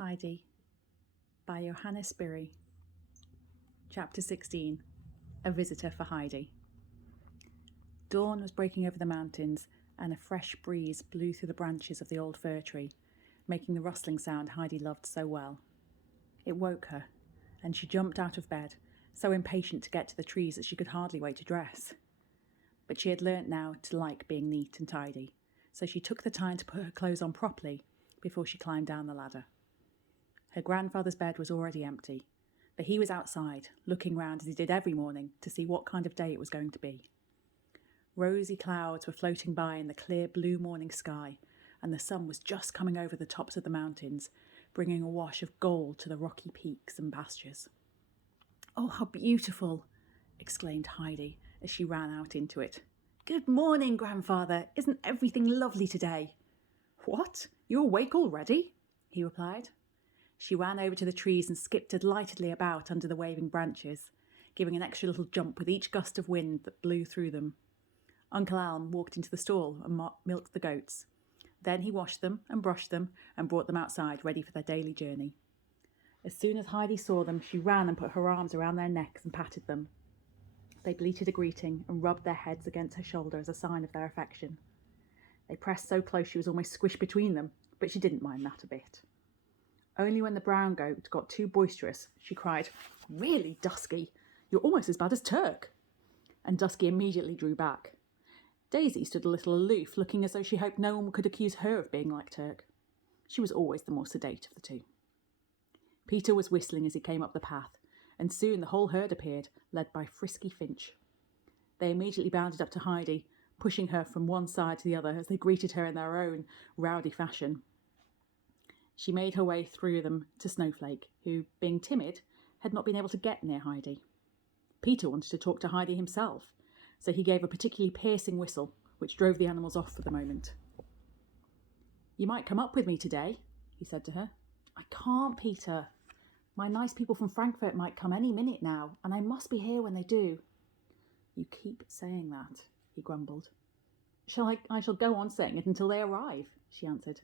Heidi by Johanna Spiri. Chapter 16. A Visitor for Heidi. Dawn was breaking over the mountains, and a fresh breeze blew through the branches of the old fir tree, making the rustling sound Heidi loved so well. It woke her, and she jumped out of bed, so impatient to get to the trees that she could hardly wait to dress. But she had learnt now to like being neat and tidy, so she took the time to put her clothes on properly before she climbed down the ladder. Her grandfather's bed was already empty, but he was outside, looking round as he did every morning to see what kind of day it was going to be. Rosy clouds were floating by in the clear blue morning sky, and the sun was just coming over the tops of the mountains, bringing a wash of gold to the rocky peaks and pastures. "Oh, how beautiful!" exclaimed Heidi as she ran out into it. "Good morning, Grandfather! Isn't everything lovely today?" "What? You're awake already?" he replied. She ran over to the trees and skipped delightedly about under the waving branches, giving an extra little jump with each gust of wind that blew through them. Uncle Alm walked into the stall and milked the goats. Then he washed them and brushed them and brought them outside, ready for their daily journey. As soon as Heidi saw them, she ran and put her arms around their necks and patted them. They bleated a greeting and rubbed their heads against her shoulder as a sign of their affection. They pressed so close she was almost squished between them, but she didn't mind that a bit. Only when the brown goat got too boisterous, she cried, "Really, Dusky, you're almost as bad as Turk." And Dusky immediately drew back. Daisy stood a little aloof, looking as though she hoped no one could accuse her of being like Turk. She was always the more sedate of the two. Peter was whistling as he came up the path, and soon the whole herd appeared, led by Frisky Finch. They immediately bounded up to Heidi, pushing her from one side to the other as they greeted her in their own rowdy fashion. She made her way through them to Snowflake, who, being timid, had not been able to get near Heidi. Peter wanted to talk to Heidi himself, so he gave a particularly piercing whistle, which drove the animals off for the moment. "You might come up with me today," he said to her. "I can't, Peter. My nice people from Frankfurt might come any minute now, and I must be here when they do." "You keep saying that," he grumbled. I shall go on saying it until they arrive," she answered.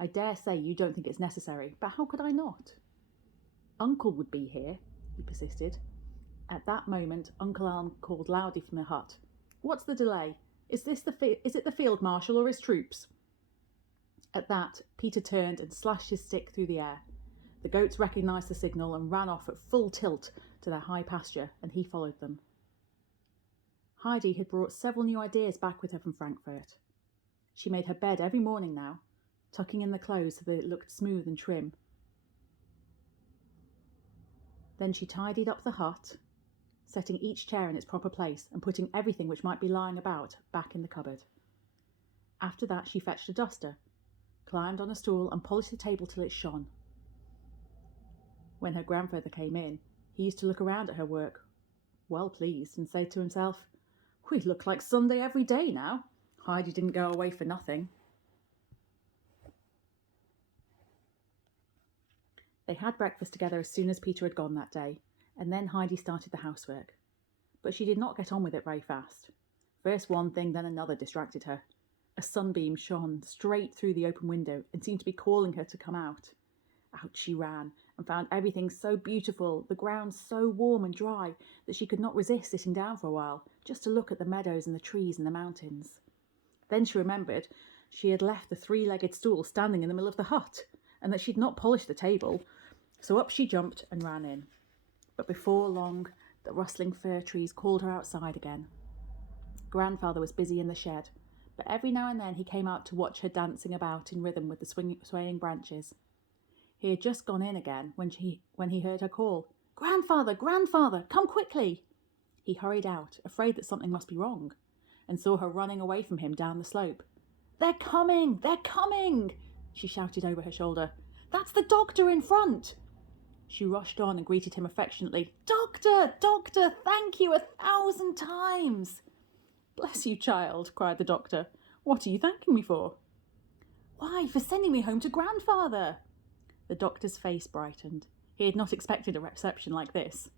"I dare say you don't think it's necessary, but how could I not?" "Uncle would be here," he persisted. At that moment, Uncle Alm called loudly from the hut. "What's the delay? Is it the field marshal or his troops?" At that, Peter turned and slashed his stick through the air. The goats recognised the signal and ran off at full tilt to their high pasture, and he followed them. Heidi had brought several new ideas back with her from Frankfurt. She made her bed every morning now, tucking in the clothes so that it looked smooth and trim. Then she tidied up the hut, setting each chair in its proper place and putting everything which might be lying about back in the cupboard. After that she fetched a duster, climbed on a stool and polished the table till it shone. When her grandfather came in, he used to look around at her work, well pleased, and say to himself, "We look like Sunday every day now. Heidi didn't go away for nothing." They had breakfast together as soon as Peter had gone that day, and then Heidi started the housework. But she did not get on with it very fast. First one thing, then another distracted her. A sunbeam shone straight through the open window and seemed to be calling her to come out. Out she ran, and found everything so beautiful, the ground so warm and dry, that she could not resist sitting down for a while, just to look at the meadows and the trees and the mountains. Then she remembered she had left the three-legged stool standing in the middle of the hut, and that she had not polished the table, so up she jumped and ran in. But before long, the rustling fir trees called her outside again. Grandfather was busy in the shed, but every now and then he came out to watch her dancing about in rhythm with the swaying branches. He had just gone in again when he heard her call, "Grandfather, Grandfather, come quickly!" He hurried out, afraid that something must be wrong, and saw her running away from him down the slope. "They're coming! They're coming!" she shouted over her shoulder. "That's the doctor in front!" She rushed on and greeted him affectionately. "Doctor! Doctor! Thank you 1,000 times!" "Bless you, child," cried the doctor. "What are you thanking me for?" "Why, for sending me home to Grandfather." The doctor's face brightened. He had not expected a reception like this.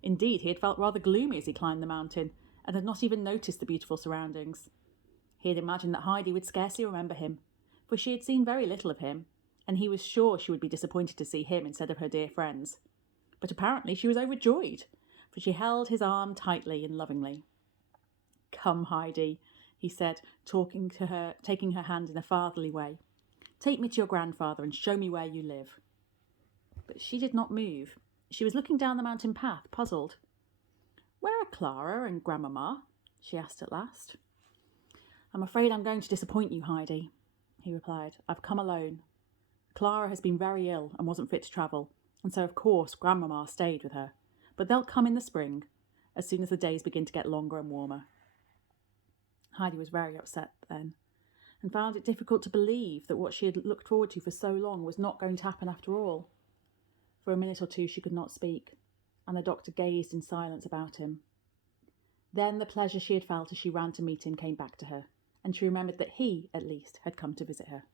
Indeed, he had felt rather gloomy as he climbed the mountain, and had not even noticed the beautiful surroundings. He had imagined that Heidi would scarcely remember him, for she had seen very little of him, and he was sure she would be disappointed to see him instead of her dear friends. But apparently she was overjoyed, for she held his arm tightly and lovingly. "Come, Heidi," he said, talking to her, taking her hand in a fatherly way. "Take me to your grandfather and show me where you live." But she did not move. She was looking down the mountain path, puzzled. "Where are Clara and Grandmama?" she asked at last. "I'm afraid I'm going to disappoint you, Heidi," he replied. "I've come alone. Clara has been very ill and wasn't fit to travel, and so of course Grandmama stayed with her. But they'll come in the spring, as soon as the days begin to get longer and warmer." Heidi was very upset then, and found it difficult to believe that what she had looked forward to for so long was not going to happen after all. For a minute or two she could not speak, and the doctor gazed in silence about him. Then the pleasure she had felt as she ran to meet him came back to her, and she remembered that he, at least, had come to visit her.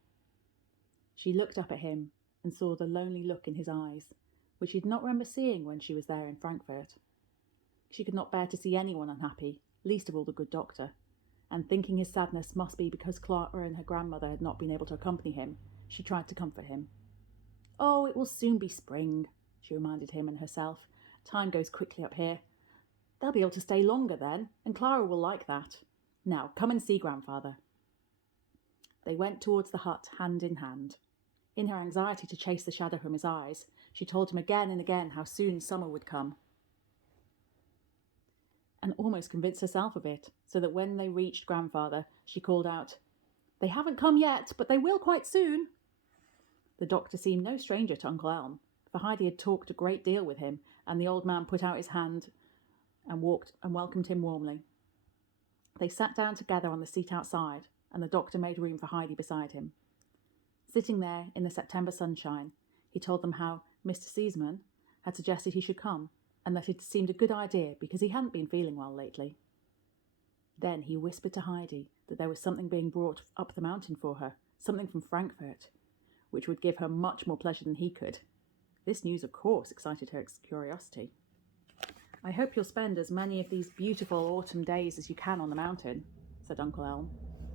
She looked up at him and saw the lonely look in his eyes, which she did not remember seeing when she was there in Frankfurt. She could not bear to see anyone unhappy, least of all the good doctor, and thinking his sadness must be because Clara and her grandmother had not been able to accompany him, she tried to comfort him. "Oh, it will soon be spring," she reminded him and herself. "Time goes quickly up here. They'll be able to stay longer then, and Clara will like that. Now, come and see Grandfather." They went towards the hut hand in hand. In her anxiety to chase the shadow from his eyes, she told him again and again how soon summer would come, and almost convinced herself of it, so that when they reached Grandfather, she called out, "They haven't come yet, but they will quite soon." The doctor seemed no stranger to Uncle Elm, for Heidi had talked a great deal with him, and the old man put out his hand and walked and welcomed him warmly. They sat down together on the seat outside, and the doctor made room for Heidi beside him. Sitting there in the September sunshine, he told them how Mr. Seaman had suggested he should come, and that it seemed a good idea because he hadn't been feeling well lately. Then he whispered to Heidi that there was something being brought up the mountain for her, something from Frankfurt, which would give her much more pleasure than he could. This news, of course, excited her curiosity. "I hope you'll spend as many of these beautiful autumn days as you can on the mountain," said Uncle Elm,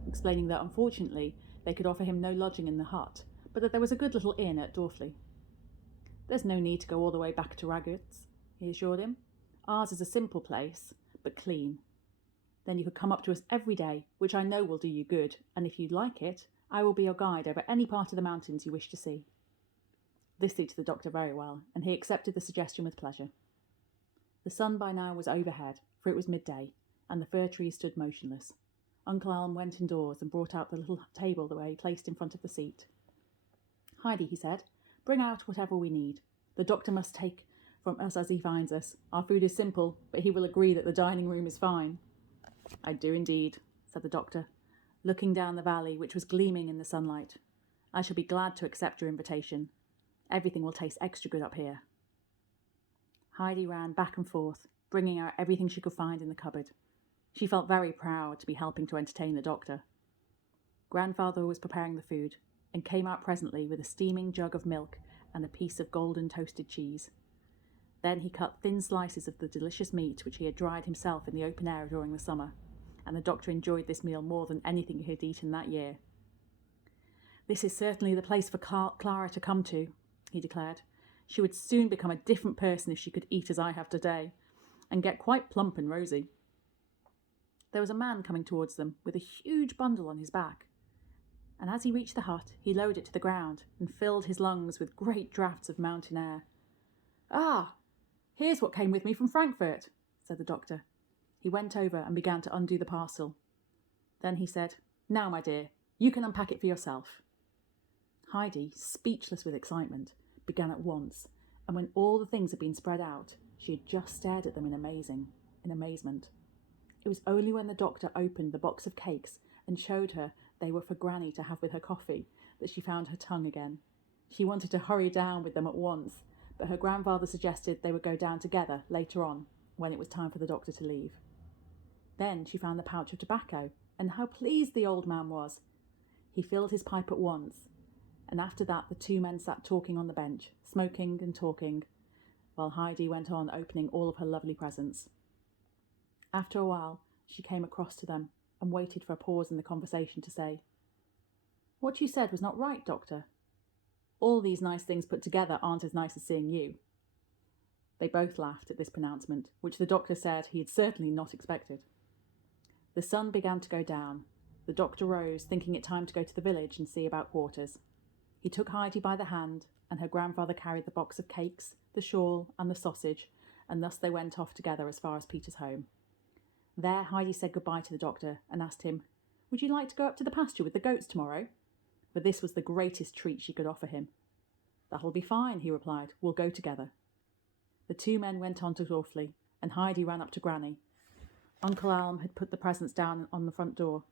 explaining that unfortunately they could offer him no lodging in the hut, but that there was a good little inn at Dorfley. "There's no need to go all the way back to Raggots," he assured him. "Ours is a simple place, but clean. Then you could come up to us every day, which I know will do you good, and if you'd like it, I will be your guide over any part of the mountains you wish to see." This suited the doctor very well, and he accepted the suggestion with pleasure. The sun by now was overhead, for it was midday, and the fir trees stood motionless. Uncle Elm went indoors and brought out the little table that he placed in front of the seat. "Heidi," he said, "bring out whatever we need. The doctor must take from us as he finds us. Our food is simple, but he will agree that the dining room is fine." "I do indeed," said the doctor, looking down the valley, which was gleaming in the sunlight. "I shall be glad to accept your invitation. Everything will taste extra good up here." Heidi ran back and forth, bringing out everything she could find in the cupboard. She felt very proud to be helping to entertain the doctor. Grandfather was preparing the food, and came out presently with a steaming jug of milk and a piece of golden toasted cheese. Then he cut thin slices of the delicious meat which he had dried himself in the open air during the summer, and the doctor enjoyed this meal more than anything he had eaten that year. "This is certainly the place for Clara to come to," he declared. "She would soon become a different person if she could eat as I have today, and get quite plump and rosy." There was a man coming towards them with a huge bundle on his back, and as he reached the hut, he lowered it to the ground and filled his lungs with great draughts of mountain air. "Ah, here's what came with me from Frankfurt," said the doctor. He went over and began to undo the parcel. Then he said, "Now, my dear, you can unpack it for yourself." Heidi, speechless with excitement, began at once, and when all the things had been spread out, she had just stared at them in amazement. It was only when the doctor opened the box of cakes and showed her they were for Granny to have with her coffee that she found her tongue again. She wanted to hurry down with them at once, but her grandfather suggested they would go down together later on, when it was time for the doctor to leave. Then she found the pouch of tobacco, and how pleased the old man was. He filled his pipe at once, and after that the two men sat talking on the bench, smoking and talking, while Heidi went on opening all of her lovely presents. After a while, she came across to them and waited for a pause in the conversation to say, "What you said was not right, Doctor." All these nice things put together aren't as nice as seeing you." They both laughed at this pronouncement, which the doctor said he had certainly not expected. The sun began to go down. The doctor rose, thinking it time to go to the village and see about quarters. He took Heidi by the hand, and her grandfather carried the box of cakes, the shawl, and the sausage, and thus they went off together as far as Peter's home. There Heidi said goodbye to the doctor and asked him, "Would you like to go up to the pasture with the goats tomorrow?" For this was the greatest treat she could offer him. "That'll be fine," he replied. "We'll go together." The two men went on to Norfolk, and Heidi ran up to Granny. Uncle Alm had put the presents down on the front door,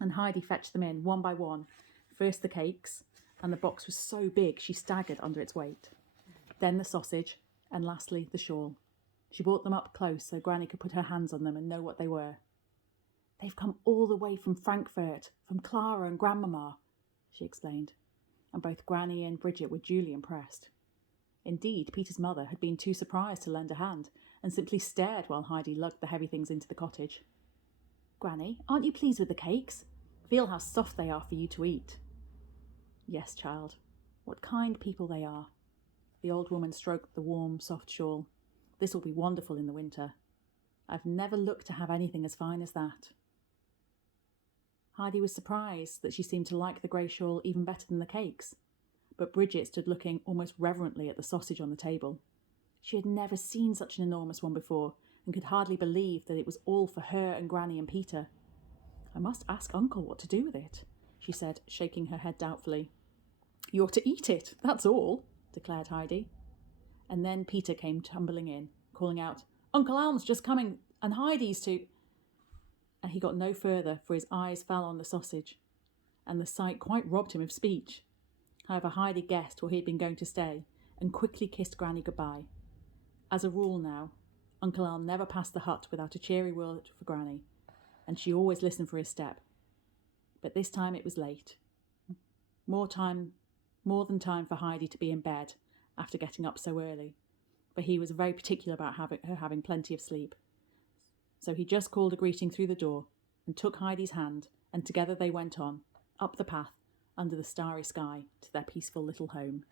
and Heidi fetched them in one by one. First the cakes, and the box was so big she staggered under its weight. Then the sausage, and lastly the shawl. She brought them up close so Granny could put her hands on them and know what they were. "They've come all the way from Frankfurt, from Clara and Grandmama," she explained, and both Granny and Bridget were duly impressed. Indeed, Peter's mother had been too surprised to lend a hand, and simply stared while Heidi lugged the heavy things into the cottage. "Granny, aren't you pleased with the cakes? Feel how soft they are for you to eat." "Yes, child. What kind people they are." The old woman stroked the warm, soft shawl. "This will be wonderful in the winter. I've never looked to have anything as fine as that." Heidi was surprised that she seemed to like the grey shawl even better than the cakes, but Bridget stood looking almost reverently at the sausage on the table. She had never seen such an enormous one before, and could hardly believe that it was all for her and Granny and Peter. "I must ask Uncle what to do with it," she said, shaking her head doubtfully. "You're to eat it, that's all," declared Heidi. And then Peter came tumbling in, calling out, "Uncle Alm's just coming, and Heidi's to—" And he got no further, for his eyes fell on the sausage, and the sight quite robbed him of speech. However, Heidi guessed where he had been going to stay, and quickly kissed Granny goodbye. As a rule now, Uncle Alm never passed the hut without a cheery word for Granny, and she always listened for his step. But this time it was late. More than time for Heidi to be in bed after getting up so early, for he was very particular about her having plenty of sleep. So he just called a greeting through the door and took Heidi's hand, and together they went on, up the path, under the starry sky, to their peaceful little home.